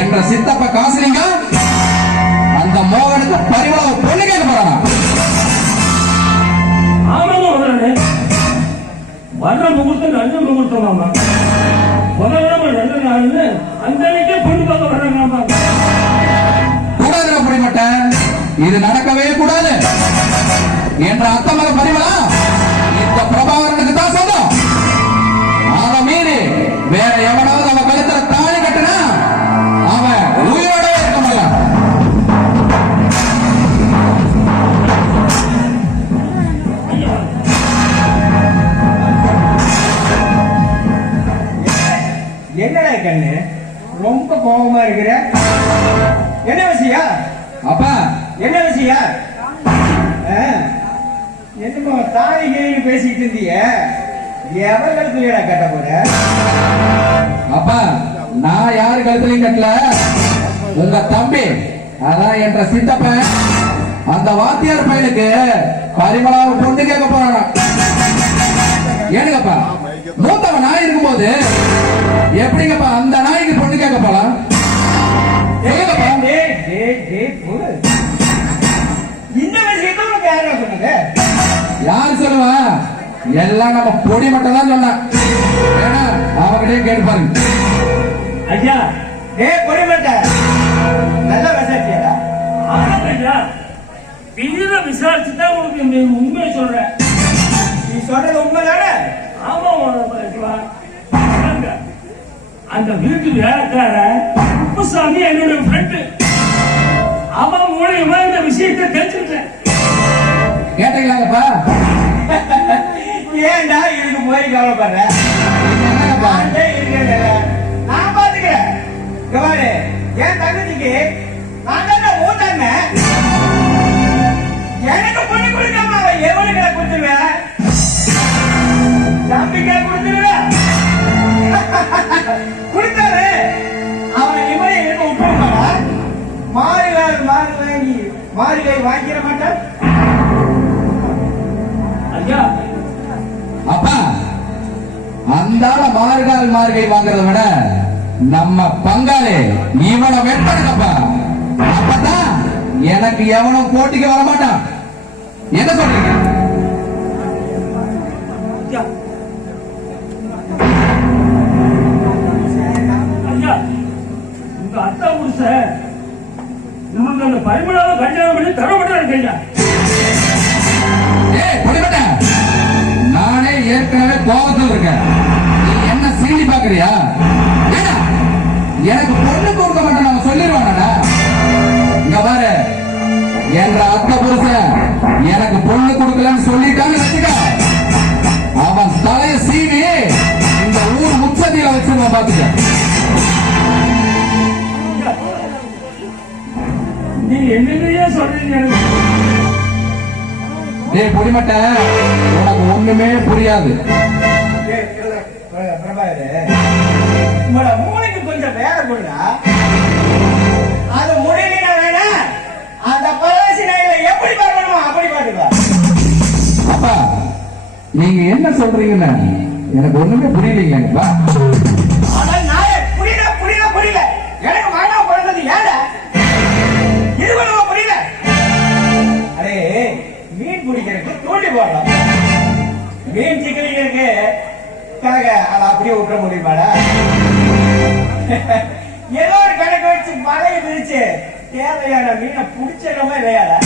என்ற சித்தப்ப காசுலிங்கம் அந்த மோகனுக்கு பரிவளவு பொண்ணு கேட்க போறானா? ஆமாங்க முதலாளி, வர்ற முகூர்த்தம் நல்ல முகூர்த்தம் ஆமா. முதல்ல நல்ல நாள்னு அந்த அன்னைக்கே பொண்ணு பார்க்க வர்றாங்க. கூடாது அப்படிப்பட்ட இது நடக்கவே கூடாது என்ற அத்தமக பரிவளா இந்த பிரபாகரனுக்கு தான் சொந்தம். அதை மீறி வேற எவனாவது அவன் கழுத்துல தாலி கட்டினா அவன் உயிரோட இருக்க முடியல. என்னடா கண்ணு ரொம்ப கோபமா இருக்கிற? என்ன விஷயம் அப்பா? என்ன விஷயம்? என்னமோ தாய் கேள்வி பேசிட்டு இருந்தீங்க, எவன் கழுத்துலடா கட்ட போற? அப்பா, நான் யாரு கழுத்துலையும் கட்டல, உங்க தம்பி அதான் என்ற சித்தப்ப அந்த வாத்தியார் பையனுக்கு பரிமளாவை பொண்ணு கேட்க போறானா? ஏனுங்கப்பா, மூத்தவன் நாய் இருக்கும்போது எப்படிங்கப்பா அந்த நாய்க்கு பொண்ணு கேட்க போலாம்? இந்த விஷயத்த உனக்கு யாரா சொன்னது? யாரு சொல்லுவா? எல்லாம் நம்ம பொடி மட்டும் தான் சொன்னான். அவகிட்டே கேட்டு பாருங்க. ஐயா பொடி மட்டும் நல்லா விசாரிச்சியா? ஐயா வீர விசாரிச்சுதான் உங்களுக்கு உண்மையை சொல்றேன். நீ சொல்றது உண்மைதானே? ஆமா. அந்த வீட்டு வேலைக்கார குப்புசாமி என்னுடைய ஃப்ரெண்டு. அவன் மூலியமா இந்த விஷயத்தை தெரிஞ்சுக்கிட்டேன். கேட்டீங்களாப்பா? ஏன்டா இதுக்கு போய் கவலைப்படுற? நான் பாத்துக்கிறேன். என் தங்கச்சிக்கு நான் தான் மூத்தாங்க. எனக்கு பொண்ணு கொடுக்காம அவன் எவனுக்கு கொடுத்துருவேன்? தம்பிக்கா கொடுத்துருவேன்? கொடுத்தாரு. அவனை இவனை எனக்கு விட்டுருவாடா. மாறுகை வாங்கிட மாட்டான். ஐயா அப்பா, அந்தால மாறுகை வாங்குறத விட நம்ம பங்காளி இவனை வெட்டணுங்கப்பா. அப்பதான் எனக்கு எவனும் போட்டிக்கு வர மாட்டான். என்ன சொல்றீங்க? ஐயா, உங்க அத்தா புருஷ நமக்கு அந்த பரிமளாவை கல்யாணம் பண்ணி தரப்பட்டாரு. நானே ஏற்கனவே கோபத்தில் இருக்கேன். நீ என்ன சீண்டி பாக்குறியா? எனக்கு பொண்ணு கொடுக்க மாட்டேன் நம்ம சொல்லிடுவானடா. இங்க பாரு, என்ற அத்த புருஷன் எனக்கு பொண்ணு கொடுக்கலன்னு சொல்லிட்டான்னு வச்சுக்க, அவன் தலைய சீவி இந்த ஊர் உச்சத்தில வச்சிருவான். பாத்துக்க. நீ என்னையே சொல்றீங்க? டேய் பொடிமட்ட, உனக்கு ஒண்ணுமே புரியாது. மூளைக்கு கொஞ்சம் வேலை கொடுடா. அது முடியல வேணா அந்த பரவாசி நாயில எப்படி பார்க்கணுமோ அப்படி பாத்துக்கா. அப்பா, நீங்க என்ன சொல்றீங்கன்னு எனக்கு ஒண்ணுமே புரியலீங்களா? புரியல. எனக்கு மகனா பிறந்தது ஏழ இது ஒண்ணுமா புரியல? அரே, மீன் பிடிக்கிறதுக்கு தூண்டி போடலாம். மீன் சிக்கலிங்கிறதுக்கு அதை அப்படியே விட்டுற முடியுமாடா? ஏதோ ஒரு கணக்கு வச்சு மழையை பிரிச்சு தேவையான மீனை பிடிச்சிடமா இல்லையாடா?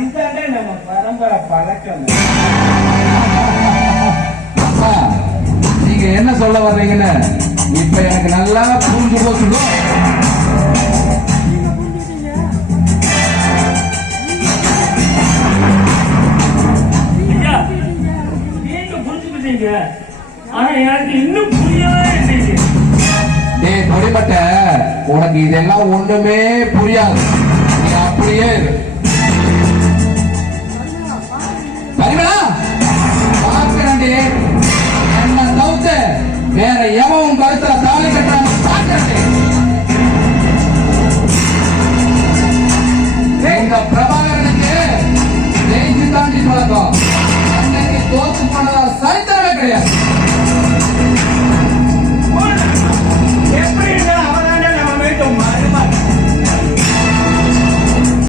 இதுதானே நம்ம பரம்பரை பழக்கம். நீங்க என்ன சொல்ல வர்றீங்கன்னு இப்ப எனக்கு நல்லா புரிஞ்சு போச்சு. ஆனா எனக்கு இன்னும் புரியவே இல்லை. டேய் பொடிமட்ட, உனக்கு இதெல்லாம் ஒண்ணுமே புரியாது. நீ அப்படியே பரிமளா பாக்குறேன். என்ன தவிர்த்து வேற எவன் கருத்துல தாலி கட்டுறான்னு பாக்குறேன். இந்த பிரபாகரனுக்கு ஜெயிச்சு தாண்டி பழக்கம். அன்னைக்கு தோத்து போனதா சரித்திரமே கிடையாது.